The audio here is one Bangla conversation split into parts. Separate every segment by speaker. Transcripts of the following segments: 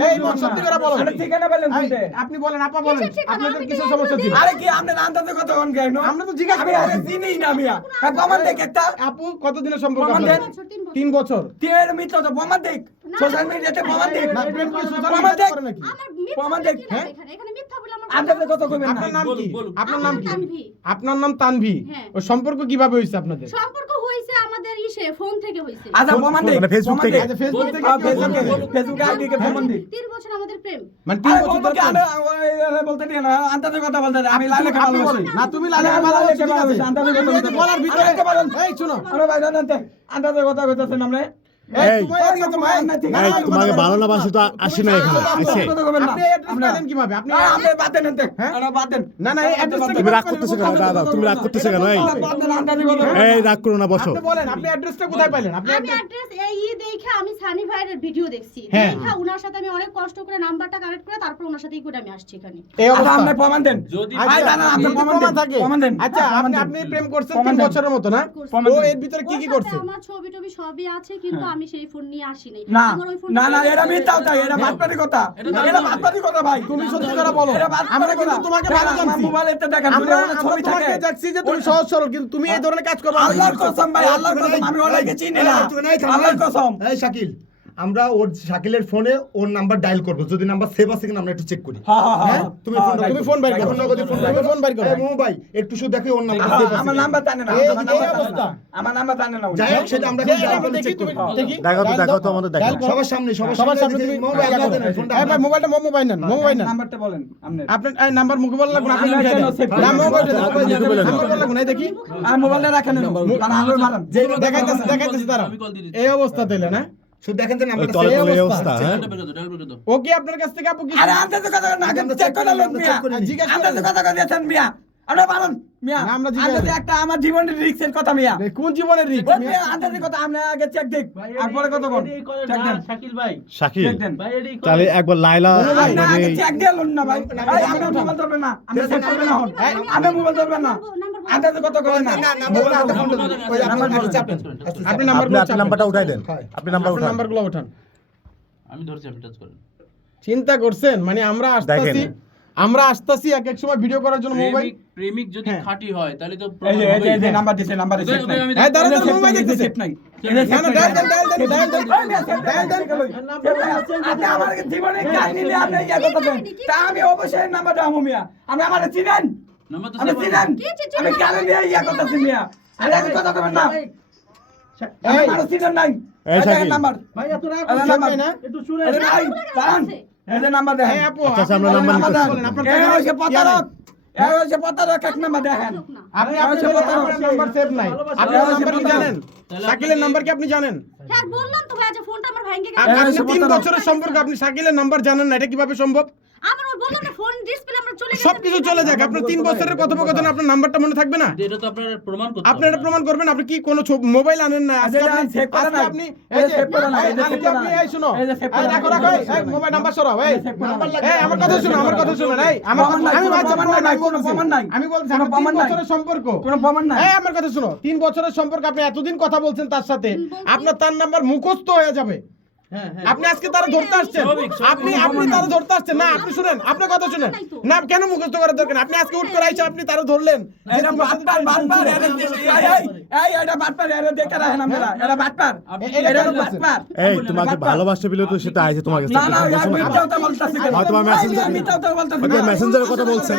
Speaker 1: এই
Speaker 2: ঠিকানা
Speaker 1: এই, আপনি বলেন আপা বলেন।
Speaker 3: কিসের
Speaker 1: আপনাদের কিছু সমস্যা ছিল?
Speaker 2: আরে কি আপনি আন্দাজে কথা কোন কেন?
Speaker 1: আমরা তো জিজ্ঞাসা
Speaker 2: আমি আরে
Speaker 1: করছি।
Speaker 2: চিনি না মিয়া হ্যাঁ প্রমাণ দেখ একটা।
Speaker 1: আপু কতদিনের সম্পর্ক
Speaker 2: প্রমাণ দেন।
Speaker 3: বছর, তিন বছর।
Speaker 1: তিন বছর।
Speaker 2: তিনের মিত্র তো প্রমাণ দেখ।
Speaker 3: না,
Speaker 2: সোশ্যাল
Speaker 3: না,
Speaker 2: মিডিয়াতে প্রমাণ দেখ।
Speaker 1: না, প্রেম কি social
Speaker 2: প্রমাণ দেখ।
Speaker 1: করে নাকি?
Speaker 3: আমার মিথ্যা
Speaker 2: প্রমাণ দেখ,
Speaker 1: হ্যাঁ?
Speaker 3: এখানে? এখানে মিথ্যা বলে আমার
Speaker 2: আন্দাজে কথা কইবেন
Speaker 1: আপনার নাম কি? আপনার নাম
Speaker 3: নাম
Speaker 1: কি?
Speaker 3: তানভি।
Speaker 1: আপনার নাম তানভি?
Speaker 3: হ্যাঁ।
Speaker 1: ওই সম্পর্ক কীভাবে হয়েছে আপনাদের?
Speaker 3: সম্পর্ক হয়েছে ইসে ফোন থেকে হইছে।
Speaker 2: আচ্ছা প্রমাণ দেখ
Speaker 4: মানে
Speaker 2: ফেসবুক
Speaker 4: থেকে?
Speaker 1: আচ্ছা, ফেসবুক থেকে
Speaker 2: ফেসবুক ফেসবুকে আইডি কে প্রমাণ দেখ
Speaker 3: তিন বছর আমাদের প্রেম।
Speaker 1: মানে
Speaker 2: 3
Speaker 1: বছর ধরে
Speaker 2: আরে বলতে দিও না আন্দাজে কথা বলতে দে। আমি লালে কে ভালোবাসি?
Speaker 1: না তুমি
Speaker 2: লালে কে ভালোবাসি, আন্দাজে কথা
Speaker 1: গলার ভিতরে-
Speaker 2: কে বলেন?
Speaker 1: এই শুনো
Speaker 2: আরে ভাই জানেন তো কথা কইতাছেন আপনি।
Speaker 1: এই
Speaker 4: তোমাকে ভালো না বাসি তো আসি না এখানে।
Speaker 1: হ্যাঁ?
Speaker 4: তুমি রাগ করতেছো কেন? দাদা তুমি রাগ করতেছো কেন? এই। এই রাগ করো না বসো।
Speaker 3: আমি অ্যাড্রেস এই ই দেখে আমি সানি ভাইয়ের ভিডিও দেখছি।
Speaker 1: হ্যাঁ।
Speaker 3: দেখা উনার সাথে আমি অনেক কষ্ট করে নাম্বারটা কালেক্ট করে তারপর ওনার সাথেই করে আমি আসছি এখানে।
Speaker 1: এই অবস্থা।
Speaker 2: আপনি প্রমাণ দেন।
Speaker 5: যদি
Speaker 2: ভাই জানেন, আপনি প্রমাণ
Speaker 1: প্রমাণ থাকে।
Speaker 2: প্রমাণ দেন।
Speaker 1: আচ্ছা আপনি আপনি প্রেম করছেন তিন বছরের মতো না? ও এর ভিতরে কি কি করছে?
Speaker 3: আমার ছবি টবি সবই আছে কিন্তু আমি সেই ফোন নিয়ে আসি নাই
Speaker 2: না না না এরা মিথ্যা কথা এরা বাটপারি কথা এরা বাটপারি কথা ভাই।
Speaker 1: তুমি সত্যি করে বলো। আমরা কিন্তু তোমাকে ভালো
Speaker 2: জানি
Speaker 1: জানছি
Speaker 2: মোবাইলেতে দেখেন
Speaker 1: আমরা
Speaker 2: ছবি থাকে।
Speaker 1: দেখছি যে তুমি সহজ সরল কিন্তু তুমি এই ধরনের কাজ করবে
Speaker 2: আল্লাহর কসম ভাই আল্লাহর কসম আমি ওনাকে চিনি না। আল্লাহর কসম।
Speaker 6: এই শাকিল। আমরা ওর শাকিলের ফোনে ওর নাম্বার ডায়াল করব। যদি নাম্বার সেভ আছে কিনা আমরা একটু চেক করি।
Speaker 2: হ্যাঁ হ্যাঁ
Speaker 6: হ্যাঁ
Speaker 2: হ্যাঁ?
Speaker 6: তুমি
Speaker 2: হ্যাঁ,
Speaker 6: ফোন
Speaker 2: হ্যাঁ,
Speaker 1: তুমি ফোন বাইর করো।
Speaker 6: নগদে ফোন
Speaker 1: বাইর করো।
Speaker 6: ভাই একটু শুধু দেখি ওর নাম্বার
Speaker 2: হ্যাঁ,
Speaker 6: সেভ আছে
Speaker 2: আমার নাম্বার জানে না আমার নাম্বার জানে
Speaker 1: অবস্থা।
Speaker 2: না। আমার নাম্বার জানে না
Speaker 6: যাই হোক সেটা আমরা
Speaker 1: দেখি তুমি দেখি।
Speaker 4: দেখো তো, দেখো তো, আমাদের দেখো।
Speaker 6: সবার সামনে সবার সামনে
Speaker 1: তুমি করো।
Speaker 6: দেন ফোনটা
Speaker 1: ভাই মোবাইলটা মোমো ভাই নেন মোমো নেন
Speaker 2: নাম্বারটা বলেন আপনার।
Speaker 1: আপনার এই নাম্বার মুখে বলা লাগবে আপনি লিখে দেন না মোবাইলটা দেন
Speaker 4: আপনি
Speaker 1: নাম্বার বলা লাগবে না দেখি
Speaker 2: আর মোবাইলটা রাখেন না কারণ
Speaker 1: যে দেখাইতেছে দেখাইতেছে তারা। এই অবস্থা তাইলে না
Speaker 6: শুধু দেখেন যে নাম্বারটা
Speaker 4: তলে
Speaker 6: save
Speaker 4: তলে এই
Speaker 1: অবস্থা।
Speaker 4: অবস্থা
Speaker 5: ডায়াল বের করে দাও, ডায়াল বের করে দাও।
Speaker 1: ও কি আপনার কাছ থেকে আপু কি
Speaker 2: আরে আন্দাজে কথা না
Speaker 6: আমরা
Speaker 2: চেক করে লোক মিয়া।
Speaker 6: check করে নিই।
Speaker 1: জিজ্ঞাসা
Speaker 2: আন্দাজে কথা কথা দিয়েছেন মিয়া। আমরা পালন মিয়া
Speaker 1: আমরা জিজ্ঞাসা-
Speaker 2: একটা আমার জীবনের রিস্কের কথা মিয়া।
Speaker 1: কোন জীবনের রিস্ক
Speaker 2: ওই মিয়া, আন্দাজে কথা আমরা আগে চেক দেখ। আর পরে কথা বল। চেক দেন।
Speaker 5: শাকিল ভাই।
Speaker 4: শাকিল তাহলে একবার লাইলা
Speaker 2: আগে চেক দিয়ে লুন না ভাই। আপনি মোবাইল ধরবেন না। চেক মোবাইল ধরবেন না। আন্দাজে কথা করেন না
Speaker 6: না নাম্বার হাতে ফোনটা দেন ওই
Speaker 2: নাম্বার
Speaker 6: আপনার
Speaker 2: বলেন।
Speaker 6: চাপেন
Speaker 1: আপনি নাম্বার
Speaker 4: আপনি আপনি নাম্বারটা উঠাই দেন আপনি নাম্বার উঠান
Speaker 1: নাম্বারগুলো ওঠান
Speaker 5: আমি ধরছি আপনি টাচ করেন
Speaker 1: চিন্তা করছেন মানে আমরা আসতাছি। আমরা আসতাছি এক এক সময় ভিডিও করার জন্য মোবাইল
Speaker 5: প্রেমিক যদি
Speaker 1: হ্যাঁ।
Speaker 5: খাঁটি হয় তাহলে তো
Speaker 2: এই যে এই যে- এই। নাম্বার দিছে নাম্বার দিছে
Speaker 1: হ্যাঁ, দাঁড়া, দাঁড়া, মোবাইল
Speaker 2: এই
Speaker 1: দেখতেছে।
Speaker 2: সেফ নাই। এই এই ইয়া আমি অবশ্যই নাম্বারটা আমু মিয়া। আমি আমার চিনেন
Speaker 5: নাম্বার তো
Speaker 2: আমি
Speaker 5: save
Speaker 2: চিনেন
Speaker 3: কি চিনেন?
Speaker 2: আমি কেন নিয়ে ইয়া করতেছি মিয়া। আরে আমি কথা কবেন না।
Speaker 1: এই,
Speaker 2: আমার চিনেন নাই।
Speaker 4: এই
Speaker 2: এই দেখেন
Speaker 4: শাকিল।
Speaker 2: নাম্বার।
Speaker 1: ভাই এত রাগ করছেন না?
Speaker 2: এই যে ভাই দাঁড়ান। এই যে নাম্বার দেখেন।
Speaker 4: আচ্ছা, আচ্ছা, আমরা নাম্বার
Speaker 1: নাম্বার বলেন, আপনার
Speaker 2: এই হচ্ছে প্রতারক। এই হচ্ছে প্রতারক এক নাম্বার দেখেন।
Speaker 1: আপনি
Speaker 2: হচ্ছে প্রতারক।
Speaker 1: নাম্বার সেভ নাই। আপনি নাম্বার কি জানেন? শাকিলের নাম্বার কি আপনি জানেন?
Speaker 3: হ্যাঁ বললাম তো ভাই যে ফোনটা আমার ভাঙে গেছে।
Speaker 1: আপনি
Speaker 2: হচ্ছে
Speaker 1: তিন বছরের সম্পর্ক আপনি শাকিলের নাম্বার জানেন না এটা কীভাবে সম্ভব?
Speaker 3: আমার বললাম না ফোন ডিসপ্লে
Speaker 1: সবকিছু চলে যাক আপনার তিন বছরের কথোপকথন আপনার নাম্বারটা মনে থাকবে না?
Speaker 5: এটা তো আপনার প্রমাণ করতে
Speaker 1: আপনি এটা প্রমাণ করবেন আপনি কি কোনো মোবাইল আনেন না? আজকে
Speaker 2: আচ্ছা,
Speaker 1: আপনি
Speaker 2: save করা
Speaker 1: আজকে আপনি
Speaker 2: এই যে
Speaker 1: যে
Speaker 2: save করা নাই, এই যে
Speaker 1: আজকে
Speaker 2: করা
Speaker 1: আপনি এই শুনো।
Speaker 2: এই যে save করা
Speaker 1: এই
Speaker 2: নাই,
Speaker 1: রাখো
Speaker 2: এই
Speaker 1: রাখো এই, মোবাইল নাম্বার সরাও এই।
Speaker 2: করা নাই।
Speaker 1: এই আমার কথা শুনো আমার কথা শুনো এই আমার
Speaker 2: নাই,
Speaker 1: আমি বাচ্চা
Speaker 2: প্রমাণ নাই, কোনো প্রমাণ নাই।
Speaker 1: আমি বলছি আমার তিন
Speaker 2: প্রমাণ নাই।
Speaker 1: বছরের সম্পর্ক।
Speaker 2: কোনো প্রমাণ নাই।
Speaker 1: এই আমার কথা শুনো তিন বছরের সম্পর্ক আপনি এতদিন কথা বলছেন তার সাথে আপনার তার নাম্বার মুখস্থ হয়ে যাবে। আপনি আজকে তারা ধরতে আসছেন। আপনি আপনি তারা ধরতে আসছেন। না আপনি শুনেন আপনার কথা শুনেন। না কেন মুখস্থ করার দরকার? নেই? আপনি আজকে উঠ করে আপনি তারা ধরলেন। যে
Speaker 2: এটা বাটপার এই এই এটা বাটপার এরা দেখে রাখেন আপনারা এরা বাটপার
Speaker 5: আপনি-
Speaker 1: এটা
Speaker 2: বাটপার
Speaker 4: এই তোমাকে ভালোবাসতে পেলে তো সেটা আইছে তোমার কাছে
Speaker 2: না না আমি? মিথ্যা কথা বলতাছি কেন? এই, আমি মিথ্যা কথা বলতাছি
Speaker 4: ওকে। মেসেঞ্জারের কথা বলছেন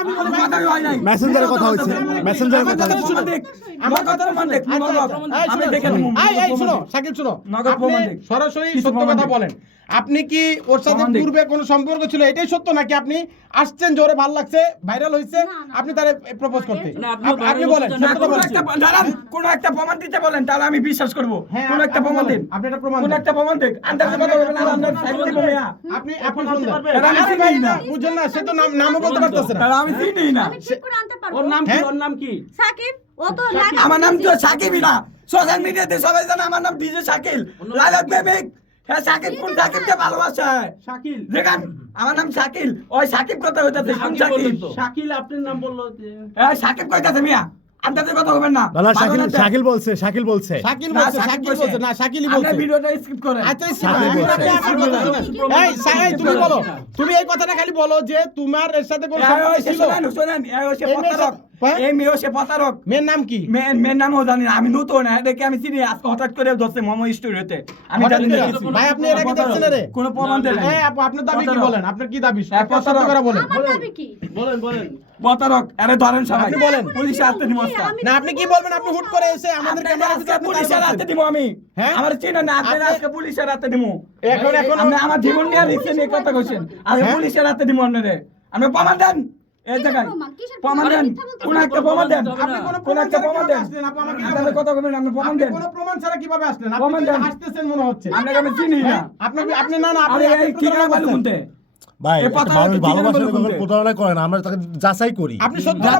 Speaker 1: আমি বলি,
Speaker 2: কথাই হয় নাই।
Speaker 4: মেসেঞ্জারের কথা হয়েছে মেসেঞ্জারের কথা
Speaker 2: আমার
Speaker 4: হয়েছে
Speaker 2: প্রমাণ দেখ। আমার কথা দেখ।
Speaker 1: আচ্ছা। এই
Speaker 2: আমি দেখে।
Speaker 1: এই, এই, শুনো। শাকিল শুনো।
Speaker 2: নগদ প্রমাণ দেখ।
Speaker 1: সরাসরি সত্য কথা বলেন আপনি কি ওর সাথে পূর্বে কোনো সম্পর্ক ছিল এটাই সত্য নাকি আপনি আসছেন জোরে ভালো লাগছে ভাইরাল হয়েছে আপনি। তারে প্রপোজ করতে
Speaker 5: আপনি
Speaker 1: বলেন।
Speaker 2: কোনো একটা প্রমাণ দিতে বলেন তাহলে আমি বিশ্বাস করব।
Speaker 1: হ্যাঁ,
Speaker 2: কোন একটা প্রমাণ দিন।
Speaker 1: আপনি একটা প্রমাণ
Speaker 2: কোন একটা প্রমাণ দেখ আন্দাজে কথা বলবেন না আন্দাজ সাইড দিব মিয়া
Speaker 1: আপনি
Speaker 2: আমি চিনি না।
Speaker 1: না। বুঝছেন না সে তো নাম নামও বলতে পারতেছে না।
Speaker 2: আমি চিনি না।
Speaker 3: আমি ঠিক করে আনতে পারব।
Speaker 5: ওর নাম কি?
Speaker 1: হ্যাঁ?
Speaker 5: ওর নাম কি?
Speaker 3: সাকিব? ও তো
Speaker 2: আমার নাম তো সাকিবই না। সোশ্যাল মিডিয়াতে সবাই জানে আমার নাম ডিজে শাকিল। বেবিক। হ্যাঁ সাকিব কোন সাকিবকে ভালোবাসে?
Speaker 5: শাকিল।
Speaker 2: দেখেন আমার নাম শাকিল। ওই সাকিব কথা হইতাছে কোন
Speaker 5: শাকিল
Speaker 2: সাকিব?
Speaker 7: শাকিল আপনার নাম বলল
Speaker 2: হ্যাঁ সাকিব কইতাছে মিয়া। আপনাদের কথা বলবেন না।
Speaker 4: শাকিল শাকিল বলছে শাকিল বলছে।
Speaker 1: শাকিল বলছে
Speaker 2: শাকিল
Speaker 1: শাকিল
Speaker 2: বলছে।
Speaker 1: বলছে। না শাকিলই
Speaker 2: আপনি ভিডিওটা স্কিপ করেন
Speaker 1: আচ্ছা এই
Speaker 4: বলছে।
Speaker 1: তুমি বলো। তুমি এই কথাটা খালি বলো যে তোমার এর সাথে কোনো সম্পর্ক ছিল?
Speaker 2: শুনেন শুনেন এই হচ্ছে প্রতারক।
Speaker 1: সাথে-?
Speaker 2: এই মেয়ে হচ্ছে প্রতারক।
Speaker 1: মেয়ের নাম কি
Speaker 2: মেয়ের মেয়ের নামও জানি না, আমি নতুন, এদেরকে আমি চিনি, আজকে হঠাৎ করে ধরছে মোমো স্টুডিওতে। আমি জানি না কিছু।
Speaker 1: ভাই আপনি এর আগে দেখছেন রে
Speaker 2: কোনো প্রমাণ দেন নাই।
Speaker 1: আপনার দাবি কি বলেন আপনার কি দাবি করে বলেন
Speaker 3: আমার দাবি কি
Speaker 5: বলেন বলেন
Speaker 2: প্রতারক, আরে ধরেন সবাই।
Speaker 1: আপনি বলেন।
Speaker 2: পুলিশের হাতে দিব
Speaker 1: না আপনি কি বলবেন আপনি হুট করে এসে আমাদের ক্যামেরা
Speaker 2: পুলিশের হাতে দিব আমি।
Speaker 1: হ্যাঁ?
Speaker 2: আমার চিনেন না,
Speaker 1: আপনি-
Speaker 2: আজকে পুলিশের হাতে দিব।
Speaker 1: এখন এখন
Speaker 2: আপনি আমার জীবন নিয়ে রিস্কে নিয়ে কথা কইছেন। আমি
Speaker 1: হ্যাঁ?
Speaker 2: পুলিশের হাতে দিব আপনারে। আপনি প্রমাণ দেন। এই জায়গায়।
Speaker 3: প্রমাণ? কিসের
Speaker 2: প্রমাণ
Speaker 3: প্রমাণ?
Speaker 2: দেন। কোন একটা প্রমাণ দেন।
Speaker 1: আপনি কোনো
Speaker 2: একটা
Speaker 1: ছাড়া
Speaker 2: প্রমাণ
Speaker 1: কীভাবে
Speaker 2: দেন।
Speaker 1: আসলেন? আপু আমাকে
Speaker 2: আপনাদের কথা বলবেন, আপনি প্রমাণ দেন।
Speaker 1: কোনো প্রমাণ ছাড়া কীভাবে আসলেন আপনি
Speaker 2: প্রমাণ
Speaker 1: তো
Speaker 2: দেন।
Speaker 1: হাসতেছেন মনে হচ্ছে
Speaker 2: আপনাকে আমি চিনি না।
Speaker 1: হ্যাঁ? আপনি আপনি না না আপনি
Speaker 2: আরে
Speaker 1: আপনি
Speaker 4: ভাই মানুষ ভালোবাসা। প্রতারণা করে না আমরা তাকে যাচাই করি।
Speaker 1: আপনি
Speaker 2: না,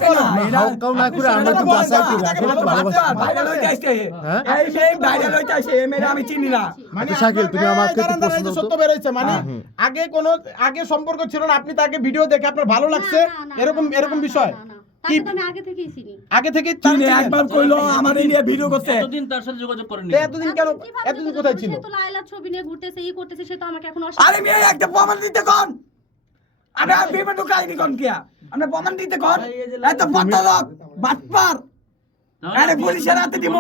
Speaker 4: করে আমরা যাচাই করি।
Speaker 2: আমি চিনি না।
Speaker 1: মানে
Speaker 4: শাকিল, তুমি আমাকে
Speaker 1: সত্য বের মানে আগে কোনো আগে সম্পর্ক ছিল না আপনি তাকে ভিডিও দেখে আপনার ভালো লাগছে? এরকম এরকম বিষয়?
Speaker 3: আগে থেকেই চিনি।
Speaker 1: আগে থেকে
Speaker 2: চিনি, একবার কইলো আমার ভিডিও করছে।
Speaker 5: এতদিন তার সাথে যোগাযোগ করেনি
Speaker 1: এতদিন কেন
Speaker 3: এতদিন কীভাবে
Speaker 1: এতদিন
Speaker 3: যোগাযোগ
Speaker 1: কোথায় ছিল?
Speaker 3: তো লায়লার ছবি নিয়ে ঘুরতেছে ই করতেছে সে তো আমাকে এখন
Speaker 2: আরে মেয়ে একটা প্রমাণ দিতে কোন? আমি আর বিভিন্ন কাহিনী কোন কিয়া? আপনি প্রমাণ দিতে কোন? এত প্রতারক বাটপার আরে পুলিশের হাতে দিব।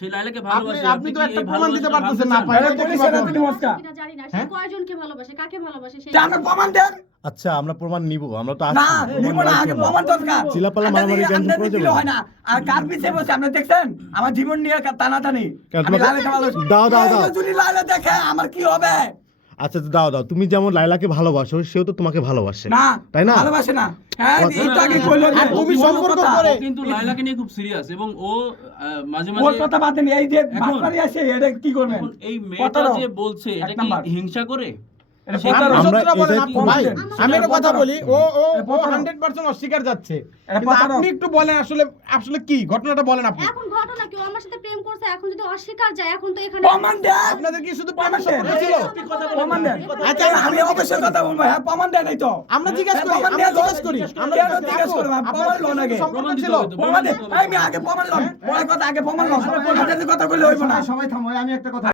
Speaker 5: সেই লাইলাকে ভালোবাসে
Speaker 1: আপনি তো একটা প্রমাণ দিতে পারতেছেন না,
Speaker 5: ভাঙতে
Speaker 2: পুলিশের হাতে দিব আজকে।
Speaker 3: জানি না সে
Speaker 1: হ্যাঁ?
Speaker 3: কয়জনকে ভালোবাসে? কাকে ভালোবাসে? সে
Speaker 2: তা প্রমাণ দেন।
Speaker 4: আচ্ছা আমরা প্রমাণ নিব আমরা তো
Speaker 2: না নিব না আগে প্রমাণ দরকার।
Speaker 4: চিলাপালা মারামারি
Speaker 2: আপনাদের-
Speaker 4: কেন
Speaker 2: আপনাদের
Speaker 4: হয়?
Speaker 2: না। আর কার পিছে বসে? আপনি দেখছেন? আমার জীবন নিয়ে টানা টানি
Speaker 4: কেন
Speaker 2: আমি
Speaker 4: তোমাকে- দাও, দাও, দাও।
Speaker 2: যদি লাইলা দেখে আমার কি হবে?
Speaker 4: আচ্ছা দাও দাও তুমি যেমন লাইলাকে ভালোবাসো সেও তো তোমাকে ভালোবাসে।
Speaker 2: না
Speaker 4: তাই না?
Speaker 2: ভালোবাসে না। হ্যাঁ এই তো আগে কইলো যে
Speaker 1: আর তুমি সম্পর্ক করে
Speaker 5: কিন্তু লাইলাকে নিয়ে খুব সিরিয়াস এবং ও আহ, মাঝে
Speaker 2: ওর কথা বাদ এই যে
Speaker 5: এখন-
Speaker 2: এটা কি করবেন?
Speaker 5: এই মেয়েটা যে বলছে এটা কি হিংসা করে?
Speaker 2: এটা
Speaker 5: সে-
Speaker 2: প্রতারক।
Speaker 1: আপনি
Speaker 4: আমরা
Speaker 1: সত্যটা বলেন,
Speaker 4: এটা
Speaker 1: আপু,
Speaker 4: কি-
Speaker 1: ভাই,
Speaker 2: এটা
Speaker 1: আমি একটা কথা বলি ও ও
Speaker 2: এটা
Speaker 1: ও
Speaker 2: প্রতারক।
Speaker 1: হান্ড্রেড পার্সেন্ট অস্বীকার যাচ্ছে।
Speaker 2: এটা
Speaker 1: কিন্তু
Speaker 2: প্রতারক।
Speaker 1: আপনি একটু বলেন আসলে আসলে কি? ঘটনাটা বলেন আপনি।
Speaker 3: এখন ঘটনা কি? আমার সাথে প্রেম করছে এখন যদি অস্বীকার যায় এখন তো এখানে
Speaker 2: প্রমাণ দেন!
Speaker 1: আপনাদের কি শুধু
Speaker 2: প্রমাণ
Speaker 1: প্রেমের
Speaker 2: দেন!
Speaker 1: সম্পর্ক ছিল
Speaker 2: প্রমাণ দেন।
Speaker 1: আচ্ছা,
Speaker 2: আমি অবশ্যই কথা বলব হ্যাঁ প্রমাণ দেন এই তো।
Speaker 1: আমরা জিজ্ঞেস
Speaker 2: হ্যাঁ,
Speaker 1: করি আমরা জিজ্ঞেস করি। আমরা জিজ্ঞেস
Speaker 2: জিজ্ঞেস
Speaker 1: করি,
Speaker 2: প্রমাণ
Speaker 1: আপনাদের
Speaker 2: আগে।
Speaker 5: প্রমাণ
Speaker 1: ছিল।
Speaker 2: প্রমাণ আমি আগে প্রমাণ লন পরে কথা আগে প্রমাণ লন কথা কইলে হইব না
Speaker 6: সবাই থামো আমি একটা কথা